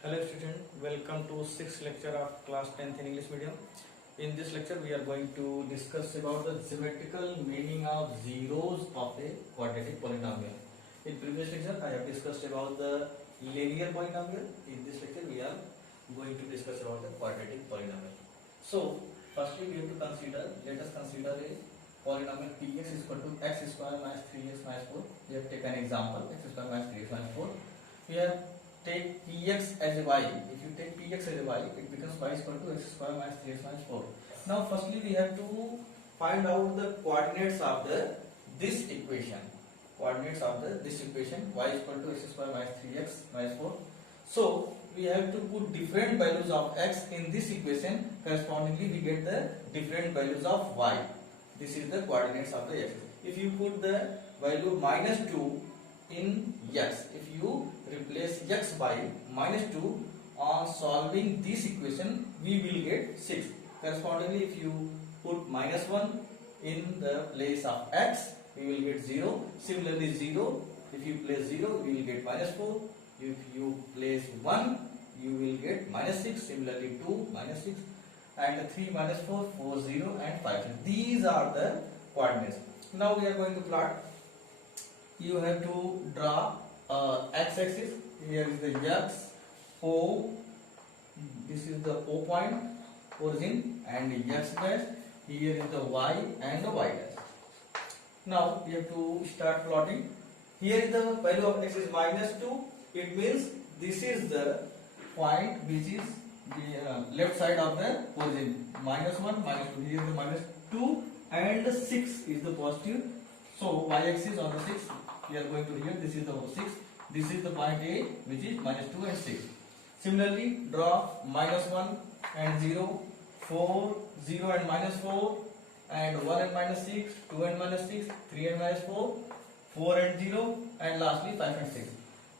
Hello student, welcome to 6th lecture of class 10th in English medium. In this lecture we are going to discuss about the geometrical meaning of zeros of a quadratic polynomial. In previous lecture I have discussed about the linear polynomial. In this lecture we are going to discuss about the quadratic polynomial. So firstly we have to consider, let us consider a polynomial px is equal to x square minus 3x minus 4. We have taken example x square minus 3x minus 4. We have take px as a y. If you take px as a y, it becomes y is equal to x square minus 3x minus 4. Now firstly we have to find out the coordinates of this equation. Coordinates of this equation, y is equal to x square minus 3x minus 4. So we have to put different values of x in this equation. Correspondingly we get the different values of y. This is the coordinates of the x. If you put the value minus 2 in x, if you replace x by minus 2 on solving this equation, we will get 6. Correspondingly, if you put minus 1 in the place of x, we will get 0. Similarly 0, if you place 0, we will get minus 4. If you place 1, you will get minus 6. Similarly 2, minus 6. And 3 minus 4, 4, 0 and 5. These are the coordinates. Now we are going to plot. You have to draw x-axis. Here is the x, O. This is the O point, origin, and x dash. Here is the y and the y dash. Now you have to start plotting. Here is the value of x is minus 2. It means this is the point which is the left side of the origin. Minus 1, minus 2. Here is the minus 2 and 6 is the positive. So y-axis on the 6. We are going to here. This is the 6. This is the point A, which is minus 2 and 6. Similarly, draw minus 1 and 0, 4, 0 and minus 4, and 1 and minus 6, 2 and minus 6, 3 and minus 4, 4 and 0, and lastly 5 and 6.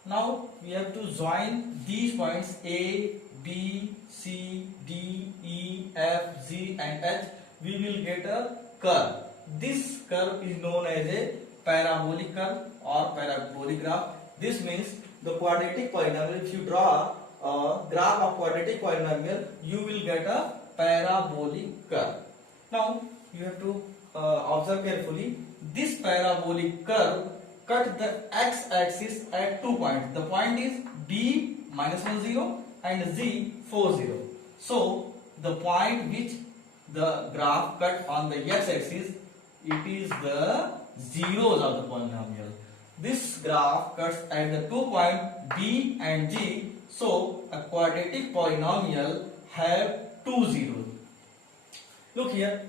Now we have to join these points A, B, C, D, E, F, G, and H. We will get a curve. This curve is known as a parabolic curve or parabolic graph. This means the quadratic polynomial, if you draw a graph of quadratic polynomial, you will get a parabolic curve. Now you have to observe carefully. This parabolic curve cut the x-axis at 2 points. The point is B minus 1 0 and Z 4 0. So the point which the graph cut on the x-axis, it is the zeros of the polynomial. This graph cuts at the 2 points B and G. So a quadratic polynomial have 2 zeros. Look here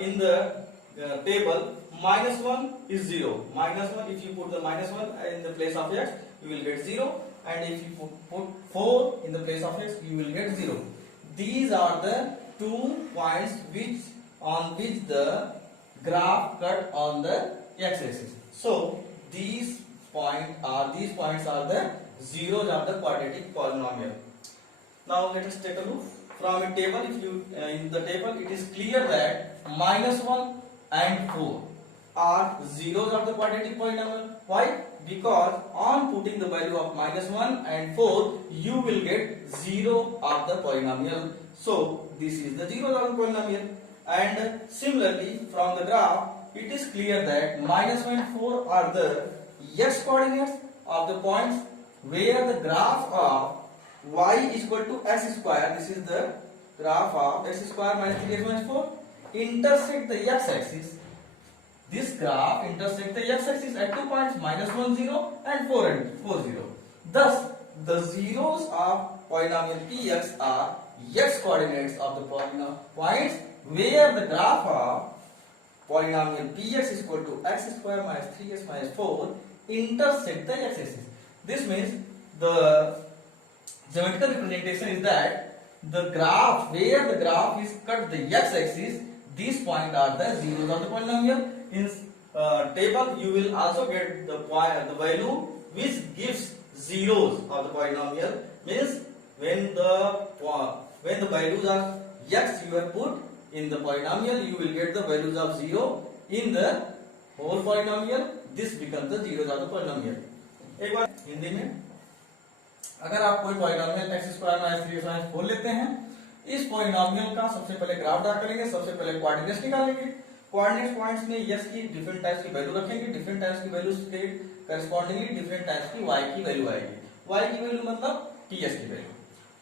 in the table, minus 1 is 0. Minus 1, if you put the minus 1 in the place of x, you will get 0. And if you put 4 in the place of x, you will get 0. These are the 2 points on which the graph cut on the x-axis. So these points are the zeros of the quadratic polynomial. Now let us take a look from a table. If you in the table, it is clear that minus 1 and 4 are zeros of the quadratic polynomial. Why? Because on putting the value of minus 1 and 4, you will get 0 of the polynomial. So this is the zeros of the polynomial. And similarly, from the graph, it is clear that minus 1 and 4 are the x coordinates of the points where the graph of y is equal to x square. This is the graph of x square minus 3x minus 4 intersect the x-axis. This graph intersects the x-axis at 2 points minus 1 0 and 4 0. Thus, the zeros of polynomial px are x coordinates of the polynomial points where the graph of polynomial px is equal to x square minus 3x minus 4 intersect the x-axis. This means the geometrical representation is that the graph where the graph is cut the x-axis, these points are the zeros of the polynomial. In table, you will also get the value which gives zeros of the polynomial. Means when the values of x you have put in the polynomial, you will get the values of 0 in the whole polynomial. This becomes the zeros of the polynomial. एक बार हिंदी में अगर आप कोई polynomial x square minus 3x minus 4 लेते हैं, इस polynomial का सबसे पहले ग्राफ ड्रा करेंगे, सबसे पहले कोऑर्डिनेट्स निकालेंगे। कोऑर्डिनेट पॉइंट्स में x की डिफरेंट टाइप्स की वैल्यू रखेंगे, डिफरेंट टाइप्स की वैल्यूज के करस्पॉन्डिंगली डिफरेंट टाइप्स की y की वैल्यू आएगी। y की वैल्यू मतलब ts की वैल्यू।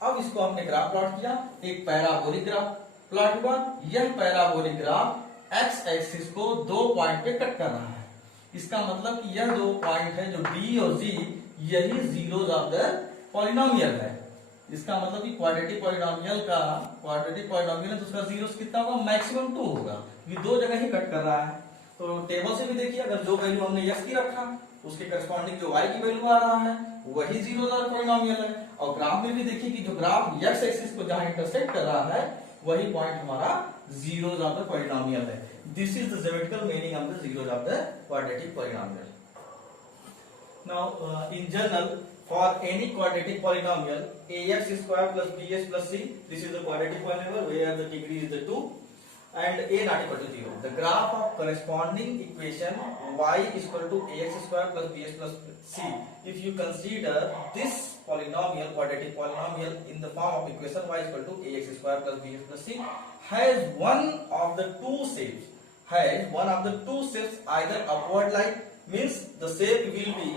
अब इसको हमने ग्राफ प्लॉट किया, एक पैराबोलिक ग्राफ प्लॉट हुआ। यह पैराबोलिक ग्राफ x एक्सिस को दो पॉइंट पे कट कर रहा है। इसका मतलब कि यह दो पॉइंट है जो b और g, यही जीरोज ऑफ द पॉलिनोमियल है। इसका मतलब कि क्वाड्रेटिक पॉलिनोमियल है तो उसका जीरोस कितना होगा, मैक्सिमम 2 होगा। ये दो जगह ही कट कर रहा है। तो टेबल से भी देखिए, अगर जो वैल्यू हमने x की रखा उसके करस्पॉन्डिंग जो y की वैल्यू आ रहा है वही जीरोज ऑफ पॉलिनोमियल है। और ग्राफ में भी देखिए कि जो ग्राफ x एक्सिस को जहां इंटरसेक्ट कर रहा है वही पॉइंट हमारा जीरोज ऑफ द पॉलिनोमियल है। This is the geometrical meaning of the zeros of the quadratic polynomial. Now, in general, for any quadratic polynomial, ax square plus bx plus c, this is the quadratic polynomial where the degree is the 2 and a not equal to 0. The graph of corresponding equation y is equal to ax square plus bx plus c. If you consider this polynomial, quadratic polynomial in the form of equation y is equal to ax square plus bx plus c, has one of the two shapes, either upward like, means the shape will be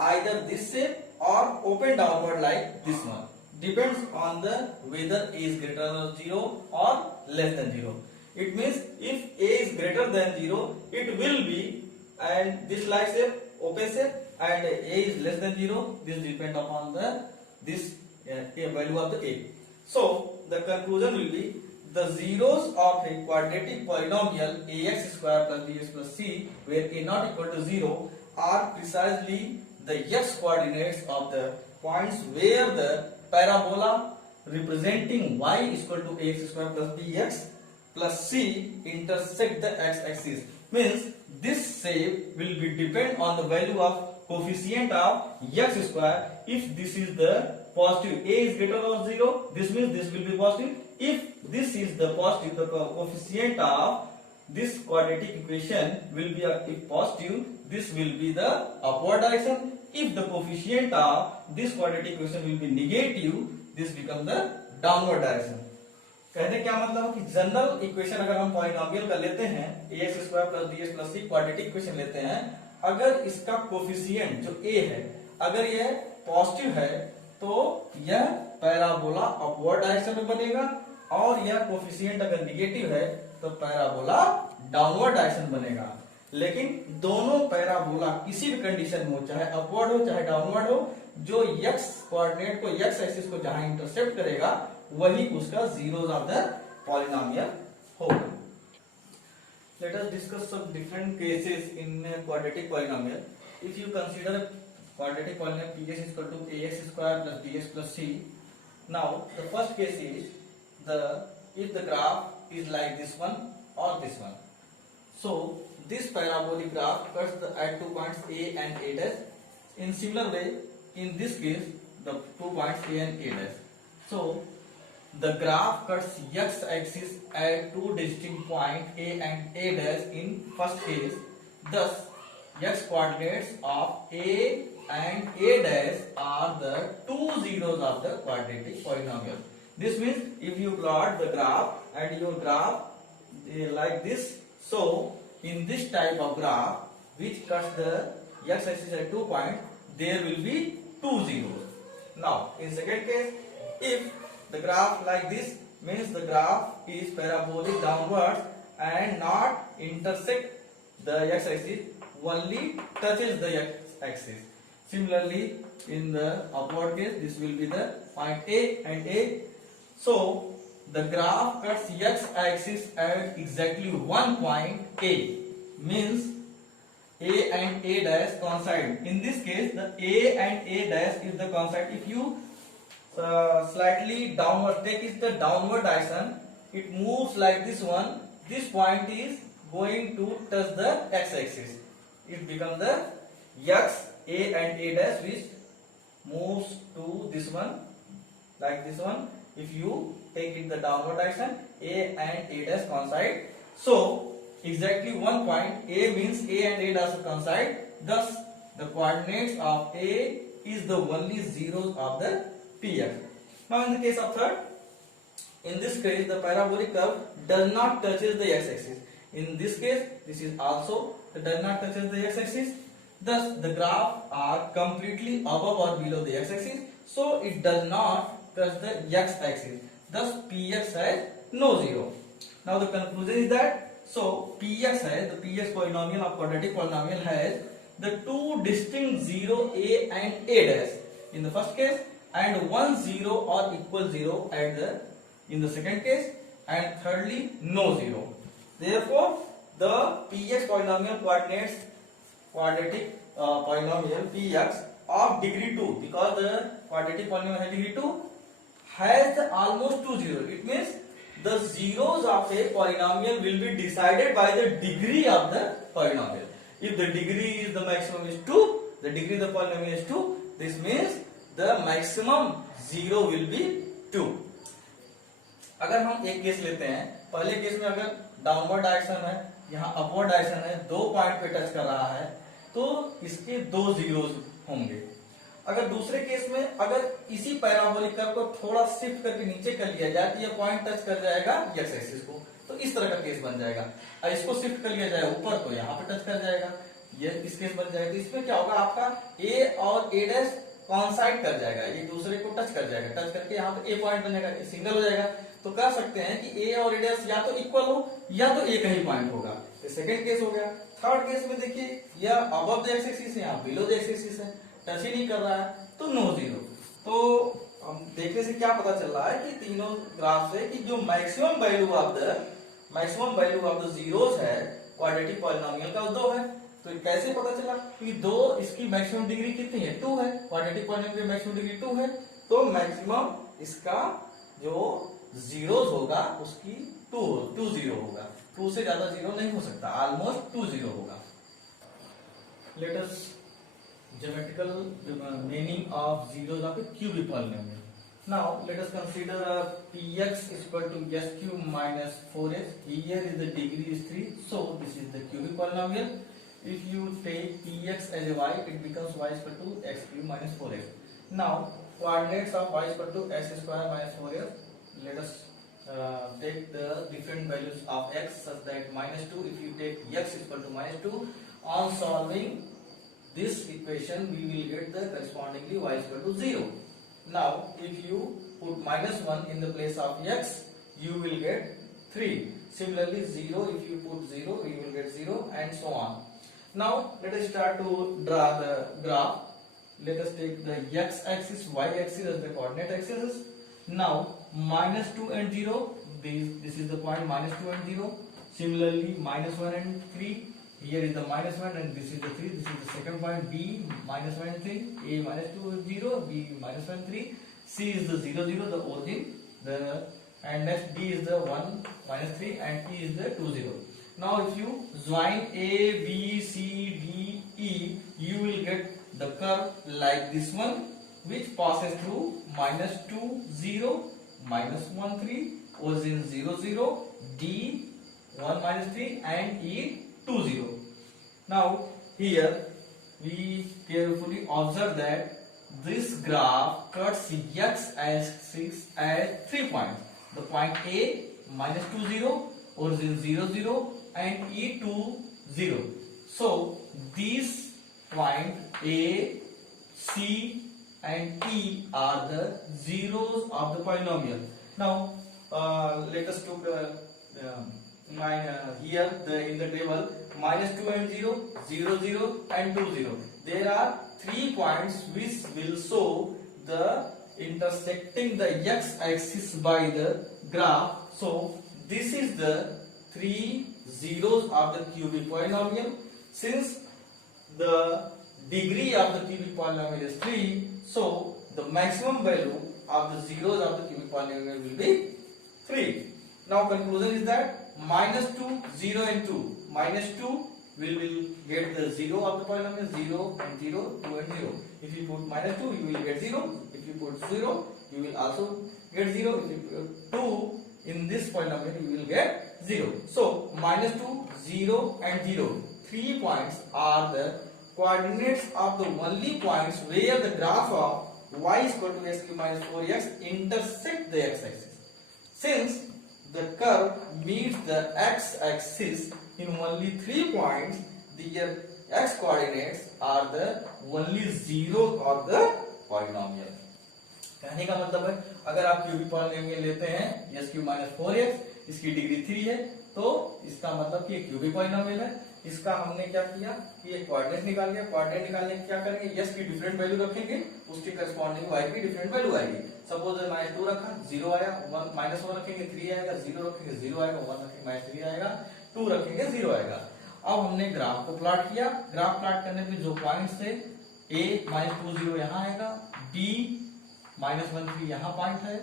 either this shape or open downward like this one, depends on the whether a is greater than 0 or less than 0. It means if a is greater than 0 it will be and this like shape, open shape, and a is less than 0, this depend upon this value of the a. So the conclusion will be the zeros of a quadratic polynomial ax square plus bx plus c where a not equal to 0 are precisely the x coordinates of the points where the parabola representing y is equal to ax square plus bx plus c intersect the x axis. Means this shape will be depend on the value of coefficient of x square. If this is the positive, a is greater than 0, this means this will be positive. If this is the positive, the coefficient of this quadratic equation will be if positive, this will be the upward direction. If the coefficient of this quadratic equation will be negative, this becomes the downward direction. कहने क्या मतलब है कि general equation अगर हम polynomial का लेते हैं ax square plus bx plus c, quadratic equation लेते हैं, अगर इसका कोफिशिएंट जो a है अगर यह पॉजिटिव है तो यह पैराबोला अपवर्ड डायरेक्शन में बनेगा, और यह कोफिशिएंट अगर निगेटिव है तो पैराबोला डाउनवर्ड डायरेक्शन बनेगा। लेकिन दोनों पैराबोला किसी भी कंडीशन में हो, चाहे अपवर्ड हो चाहे डाउनवर्ड हो, जो x कोऑर्डिनेट को x एक्सिस को जहां इंटरसेप्ट करेगा वही उसका जीरोस ऑफ द पॉलिनोमियल होगा। Let us discuss some different cases in quadratic polynomial. If you consider quadratic polynomial px is equal to ax square plus bx plus c. Now the first case is if the graph is like this one or this one. So this parabolic graph cuts at 2 points a and a dash. In similar way, in this case the 2 points a and a dash. So the graph cuts x axis at two distinct points a and a dash in first case. Thus x coordinates of a and a dash are the two zeros of the quadratic polynomial. This means if you plot the graph and your graph like this, so in this type of graph which cuts the x axis at 2 points, there will be two zeros. Now in second case, if the graph like this, means the graph is parabolic downwards and not intersect the x axis, only touches the x axis. Similarly, in the upward case, this will be the point A and A. So the graph cuts x axis at exactly one point A, means A and A dash coincide. In this case, the A and A dash is the coincide. If you slightly downward take is the downward direction, it moves like this one. This point is going to touch the x axis. It becomes the x a and a dash which moves to this one like this one. If you take it the downward direction, a and a dash coincide. So exactly one point A means a and a dash coincide. Thus the coordinates of A is the only zeros of the px. Now in the case of third, in this case the parabolic curve does not touches the x-axis. In this case, this is also does not touches the x-axis. Thus the graph are completely above or below the x-axis, so it does not touch the x-axis. Thus px has no zero. Now the conclusion is that so px has the px polynomial of quadratic polynomial has the two distinct zero a and a dash in the first case, and 1 0 or equal 0 at the in the second case, and thirdly no zero. Therefore the px polynomial coordinates quadratic polynomial px of degree 2, because the quadratic polynomial has degree 2, has the almost 2 zeros. It means the zeros of a polynomial will be decided by the degree of the polynomial. If the degree is the maximum is 2, the degree of the polynomial is 2, this means the maximum zero will be 2. अगर हम एक case लेते हैं, पहले case में अगर downward direction है, यहाँ अपवर्ड डायरेक्शन है, दो पॉइंट पे टच कर रहा है, तो इसके दो जीरोस होंगे. अगर दूसरे केस में अगर इसी पैराबोलिक कर्व को थोड़ा शिफ्ट करके नीचे कर लिया जाए तो ये पॉइंट टच कर जाएगा एक्स एक्सिस को, तो इस तरह का केस बन जाएगा. और इसको शिफ्ट कर लिया जाए ऊपर तो यहाँ पे टच कर जाएगा, ये इस केस बन जाएगा. तो इसमें क्या होगा, आपका ए और ए डैश कॉन्साइड कर जाएगा, एक दूसरे को टच कर जाएगा, टच करके यहाँ पे ए पॉइंट बन जाएगा, सिंगल हो जाएगा. तो कह सकते हैं कि ए और ए डैश या तो इक्वल हो या तो एक ही पॉइंट होगा. तो सेकंड केस हो गया. थर्ड केस में देखिए यह अबव द एक्स एक्सिस है, यहाँ बिलो द एक्स एक्सिस है, टच ही नहीं कर रहा है, तो नो जीरो. तो हम देखने से क्या पता चल रहा है कि तीनों ग्राफ से कि जो maximum value of the zeros है क्वाड्रेटिक पॉलिनोमियल का 2 है. तो कैसे पता चला कि 2 इसकी मैक्सिमम डिग्री कितनी है, 2 है. क्वाड्रेटिक पॉलिनोमियल की मैक्सिमम डिग्री 2 है, तो मैक्सिमम इसका जो जीरोस होगा उसकी 2 जीरो होगा. 2 से ज्यादा जीरो नहीं हो सकता, ऑलमोस्ट 2 जीरो होगा. Let us geometrical meaning of zeros of a cubic polynomial. Now let us consider px is equal to s cube minus 4s. Here is the degree is 3, so this is the cubic polynomial. If you take px as a y, it becomes y is equal to x cube minus 4x. Now coordinates of y is equal to x square minus 4s. Let us take the different values of x such that minus 2. If you take x is equal to minus 2, on solving this equation we will get the correspondingly y is equal to 0. Now if you put minus 1 in the place of x, you will get 3. Similarly 0, if you put 0, you will get 0, and so on. Now let us start to draw the graph. Let us take the x axis, y axis as the coordinate axis. Now minus 2 and 0, this is the point minus 2 and 0. Similarly minus 1 and 3, here is the minus 1 and this is the 3. This is the second point, b minus 1 and 3, a minus 2 0, b minus 1 3, c is the 0 0, the origin, and next d is the 1 minus 3, and e is the 2 0. Now if you join a, b, c, d, e, you will get the curve like this one, which passes through minus 2 0, minus 1 3, origin 0 0, d 1 minus 3, and e 2 0. Now here we carefully observe that this graph cuts x axis at 3 points. The point A minus 2 0, origin 0 0, and E 2 0. So these point A, C, and E are the zeros of the polynomial. Now let us look here in the table minus 2 and 0, 0 0, and 2 0. There are 3 points which will show the intersecting the x axis by the graph. So this is the 3 zeros of the cubic polynomial. Since the degree of the cubic polynomial is 3, so the maximum value of the zeros of the cubic polynomial will be 3. Now conclusion is that minus 2, 0 and 2. Minus 2 will get the 0 of the polynomial, 0 and 0, 2 and 0. If you put minus 2, you will get 0. If you put 0, you will also get 0. If you put 2 in this polynomial, you will get 0. So minus 2, 0 and 0. 3 points are the coordinates of the only points where the graph of y is equal to x cube minus 4x intersect the x axis. Since the curve meets the x axis in only 3 points, the x coordinates are the only zeros of the polynomial. कहने का मतलब है अगर आप cubic polynomial लेते हैं x cube minus 4x, इसकी degree 3 है, तो इसका मतलब कि क्यूबिक पॉलिनोमियल है. इसका हमने क्या किया कि एक कोऑर्डिनेट निकाल लिया. कोऑर्डिनेट निकालने के क्या करेंगे, x की डिफरेंट वैल्यू रखेंगे, उसके करस्पॉन्डिंग y की डिफरेंट वैल्यू आएगी. सपोज -2 रखा, 0 आया, -1 रखेंगे 3 आएगा, 0 रखेंगे 0 आएगा, 1 रखेंगे -3 आएगा, 2 रखेंगे 0 आएगा. अब हमने ग्राफ को प्लॉट किया. ग्राफ प्लॉट करने पे जो पॉइंट्स थे a -2 0 यहाँ आएगा, b -1 3 यहाँ पॉइंट है,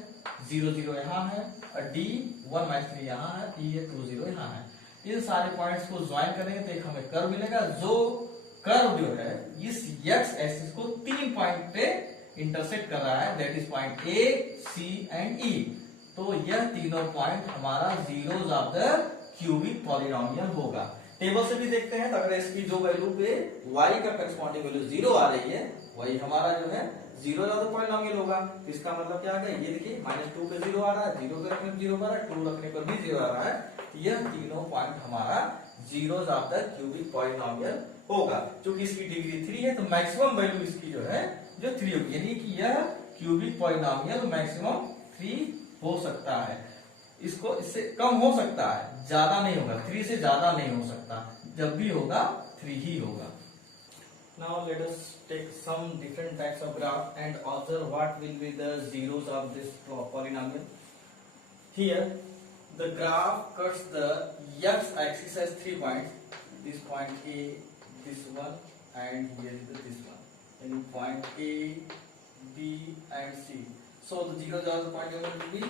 0 0 यहाँ है, और d 1 -3 यहाँ है, e 2 0 यहाँ है. इन सारे पॉइंट्स को ज्वाइन करेंगे तो एक हमें कर्व मिलेगा. जो कर्व जो है इस x एक्सिस को 3 पॉइंट पे इंटरसेक्ट कर रहा है, that is point a, c and e. तो यह तीनों पॉइंट हमारा zeros of the cubic polynomial होगा. टेबल से भी देखते हैं तो अगर इसकी जो वैल्यू पे y का करस्पॉन्डिंग वैल्यू 0 आ रही है, y हमारा जो है जीरो ऑफ द पॉलिनोमियल होगा. तो इसका मतलब क्या है, ये देखिए -2 पे 0 आ रहा है, 0 पे रखने पर 0 आ रहा है, 2 रखने पर भी 0 आ रहा है. यह तीनों पॉइंट हमारा zeros of the cubic polynomial होगा. क्योंकि इसकी डिग्री 3 है तो मैक्सिमम वैल्यू इसकी जो है जो 3 होगी, यानी कि यह क्यूबिक पॉलिनोमियल मैक्सिमम 3 हो सकता है. इसको इससे कम हो सकता है, ज्यादा नहीं होगा, 3 से ज्यादा नहीं हो सकता. जब भी होगा 3 ही होगा. Now let us take some different types of graph and observe what will be the zeros of this polynomial. Here the graph cuts the x-axis as 3 points. This point A, this one, and here is this one. And point A, B, and C. So the zeros of the polynomial will be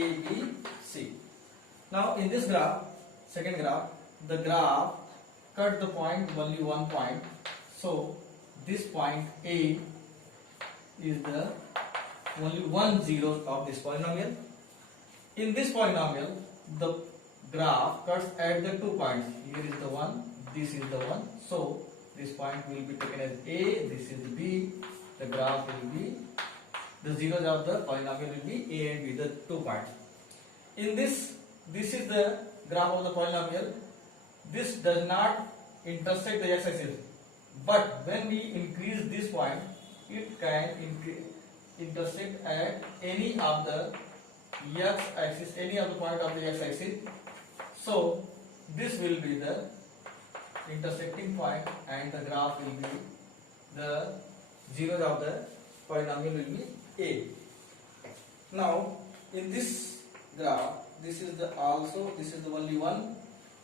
A, B, C. Now in this graph, second graph, the graph cut the point only one point. So this point A is the only one zero of this polynomial. In this polynomial, the graph cuts at the 2 points. Here is the one, this is the one. So this point will be taken as A, this is B. The graph will be, the zeros of the polynomial will be A and B, the 2 points. In this is the graph of the polynomial. This does not intersect the x-axis. But when we increase this point, it can intersect at any of the x-axis, any of the point of the x-axis. So this will be the intersecting point, and the graph will be, the zeros of the polynomial will be A. Now in this graph, this is the only one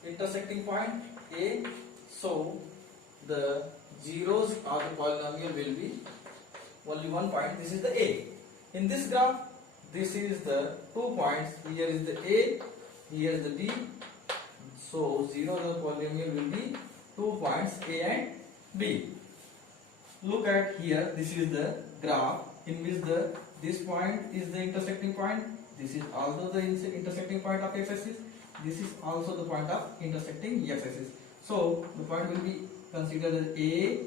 intersecting point A. So the zeros of the polynomial will be only one point. This is the A. In this graph, this is the 2 points. Here is the A, here is the B. So zeros of the polynomial will be 2 points A and B. Look at here. This is the graph in which this point is the intersecting point. This is also the intersecting point of x-axis. This is also the point of intersecting x-axis. So the point will be considered as A,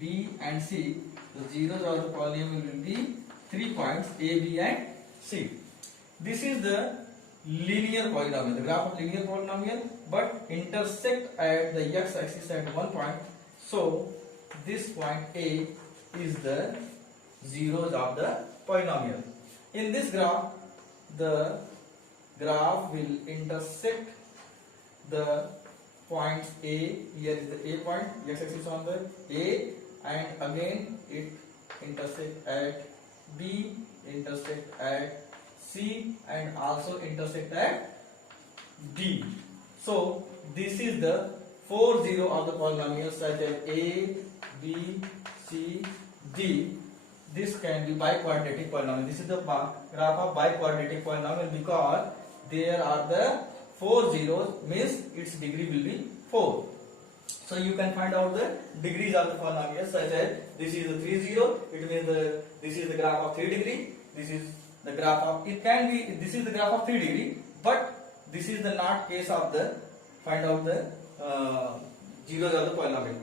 B, and C. The zeros of the polynomial will be 3 points A, B, and C. This is the linear polynomial, the graph of linear polynomial, but intersect at the x-axis at one point. So this point A is the zeros of the polynomial. In this graph, the graph will intersect the points A. Here is the A point, x-axis on the A, and again it intersect at B, intersect at C, and also intersect at D. So this is the 4 zero of the polynomials such as A, B, C, D. This can be biquadratic polynomial. This is the graph of biquadratic polynomial because there are the 4 zeros, means its degree will be 4. So you can find out the degrees of the polynomial such as this is the 3 0. It means this is the graph of 3 degree. This is the graph of, it can be, this is the graph of 3 degree, but this is the not case of the find out the zeros of the polynomial,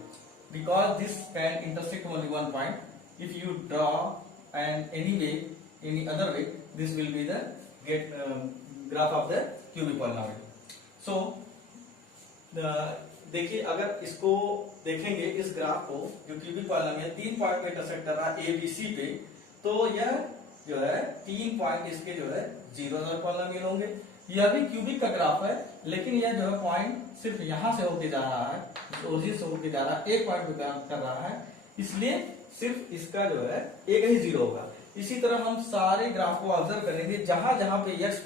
because this can intersect only one point. If you draw and any other way, this will be the graph of the cubic polynomial. So देखिए अगर इसको देखेंगे इस graph को, जो cubic polynomial 3 point पे intersect कर रहा है ए बी सी पे, तो यह जो है 3 पॉइंट इसके जो है जीरोस पॉलिनोमियल होंगे। यह भी क्यूबिक का ग्राफ है, लेकिन यह जो है पॉइंट सिर्फ यहां से होके जा रहा है, ओरिजिन से होके जा रहा है, एक पॉइंट पे काम कर रहा है, इसलिए सिर्फ इसका जो है एक ही जीरो होगा। इसी तरह हम सारे ग्राफ को ऑब्जर्व करेंगे, जहां जहां पे यक्स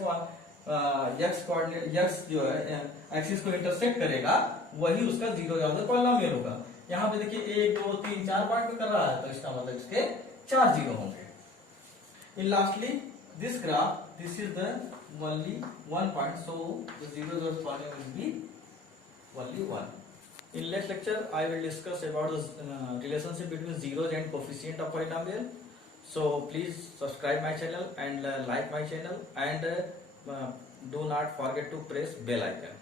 जो है एक्सिस को इंटरसेक्ट करेगा, वही उसका जीरो पॉलिनोमियल होगा। यहाँ पे देखिए 1 2 3 4 पॉइंट पे कर रहा है, तो इसका मतलब इसके 4 जीरो होंगे। And lastly this graph, this is the only 1 point, so the zeros polynomial will be only 1. In next lecture I will discuss about the relationship between zeros and coefficient of polynomial. So please subscribe my channel and like my channel, and do not forget to press bell icon.